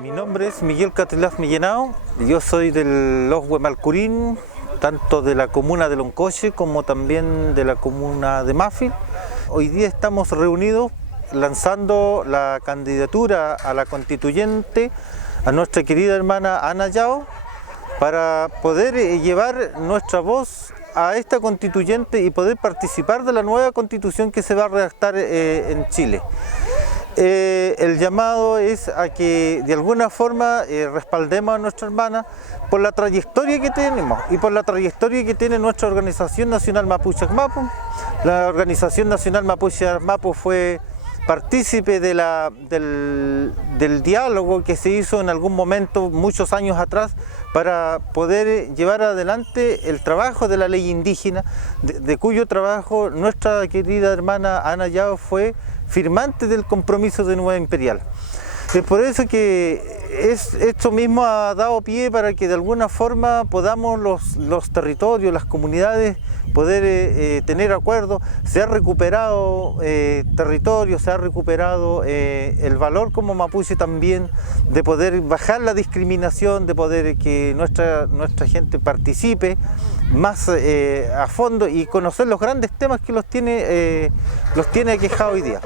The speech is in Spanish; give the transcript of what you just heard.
Mi nombre es Miguel Catilaf Millenao, yo soy del Los Huemalcurín, tanto de la comuna de Loncoche como también de la comuna de Mafil. Hoy día estamos reunidos lanzando la candidatura a la constituyente a nuestra querida hermana Ana Yao para poder llevar nuestra voz a esta constituyente y poder participar de la nueva constitución que se va a redactar en Chile. El llamado es a que de alguna forma respaldemos a nuestra hermana por la trayectoria que tenemos y por la trayectoria que tiene nuestra Organización Nacional Mapuche Acmapu. La Organización Nacional Mapuche Acmapu fue partícipe del diálogo que se hizo en algún momento, muchos años atrás, para poder llevar adelante el trabajo de la ley indígena, de cuyo trabajo nuestra querida hermana Ana Yao fue firmante del compromiso de Nueva Imperial. Es por eso que esto mismo ha dado pie para que de alguna forma podamos los territorios, las comunidades, poder tener acuerdos. Se ha recuperado territorio, se ha recuperado el valor como mapuche también, de poder bajar la discriminación, de poder que nuestra gente participe más a fondo y conocer los grandes temas que los tiene aquejados hoy día.